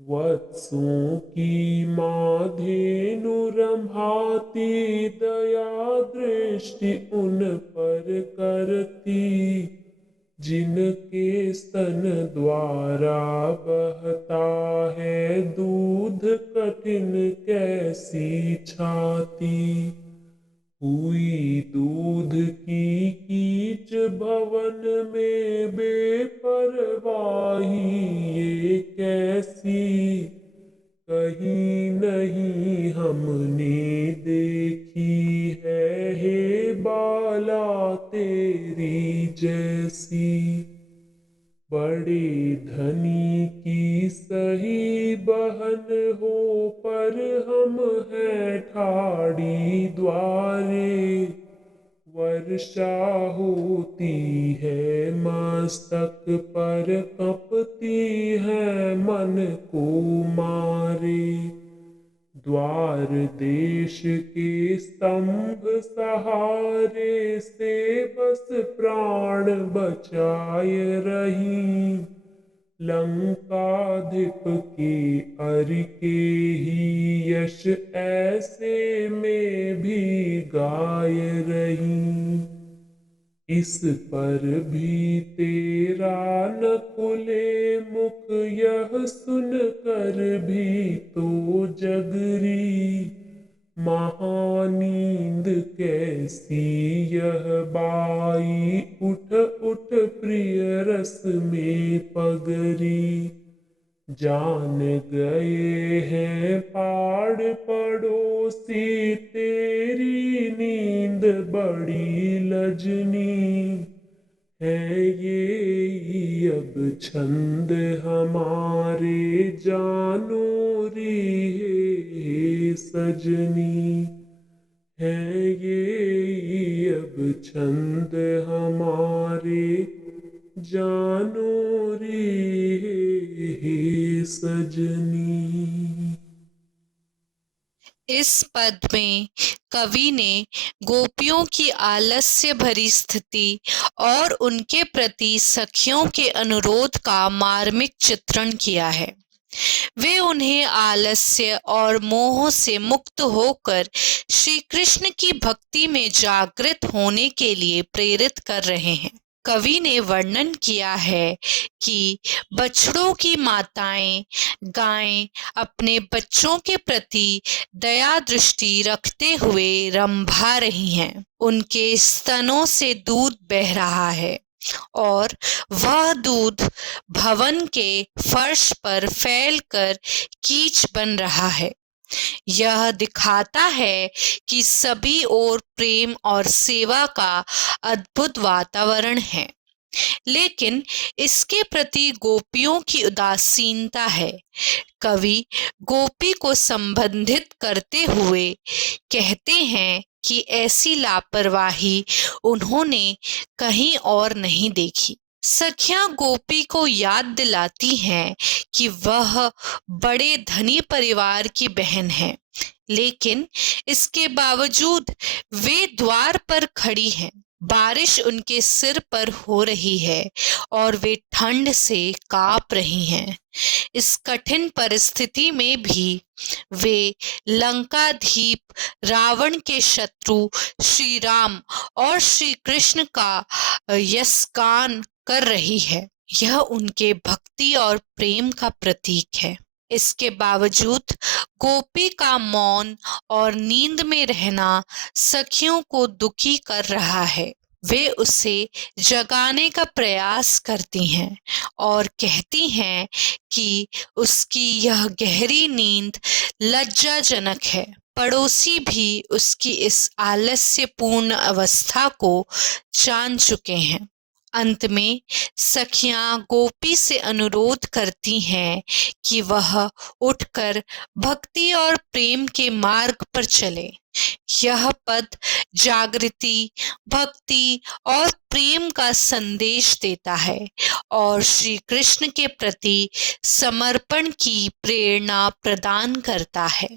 वत्सों की माँ धेनु रम्हाती, दया दृष्टि उन पर करती। जिनके स्तन द्वारा बहता है दूध, कठिन कैसी छाती। हुई दूध की कीच भवन में बेपरवाही, ये कैसी कहीं नहीं हमने देखी है। हे बाला तेरी जैसी, बड़े धनी की सही बहन हो, पर हम हैं ठाड़ी द्वारे। वर्षा होती है मस्तक पर, कपती है मन को मारे। द्वार देश के स्तंभ सहारे से, बस प्राण बचाए रही। लंकाधिप के अर के ही यश, ऐसे में भी गाय रही। इस पर भी तेरा न खुले मुख, यह सुन कर भी तो जगरी। महानींद कैसी यह बाई, उठ उठ प्रिय रस में पगरी। जान गए हैं पाड़ पड़ोसी, तेरी नींद बड़ी लजनी। है ये अब छंद हमारे, जानो रे हे सजनी। है ये अब छंद हमारे, जानो रे हे सजनी। इस पद में कवि ने गोपियों की आलस्य भरी स्थिति और उनके प्रति सखियों के अनुरोध का मार्मिक चित्रण किया है। वे उन्हें आलस्य और मोह से मुक्त होकर श्री कृष्ण की भक्ति में जागृत होने के लिए प्रेरित कर रहे हैं। कवि ने वर्णन किया है कि बछड़ों की माताएं गायें अपने बच्चों के प्रति दया दृष्टि रखते हुए रंभा रही हैं। उनके स्तनों से दूध बह रहा है और वह दूध भवन के फर्श पर फैलकर कीच बन रहा है। यह दिखाता है कि सभी ओर प्रेम और सेवा का अद्भुत वातावरण है, लेकिन इसके प्रति गोपियों की उदासीनता है। कवि गोपी को संबंधित करते हुए कहते हैं कि ऐसी लापरवाही उन्होंने कहीं और नहीं देखी। सखियां गोपी को याद दिलाती हैं कि वह बड़े धनी परिवार की बहन है, लेकिन इसके बावजूद वे द्वार पर खड़ी हैं। बारिश उनके सिर पर हो रही है और वे ठंड से कांप रही हैं। इस कठिन परिस्थिति में भी वे लंकाधीप रावण के शत्रु श्री राम और श्री कृष्ण का यशगान कर रही है। यह उनके भक्ति और प्रेम का प्रतीक है। इसके बावजूद गोपी का मौन और नींद में रहना सखियों को दुखी कर रहा है। वे उसे जगाने का प्रयास करती हैं और कहती हैं कि उसकी यह गहरी नींद लज्जाजनक है। पड़ोसी भी उसकी इस आलस्यपूर्ण अवस्था को जान चुके हैं। अंत में सखियां गोपी से अनुरोध करती हैं कि वह उठकर भक्ति और प्रेम के मार्ग पर चले। यह पद जागृति, भक्ति और प्रेम का संदेश देता है और श्री कृष्ण के प्रति समर्पण की प्रेरणा प्रदान करता है।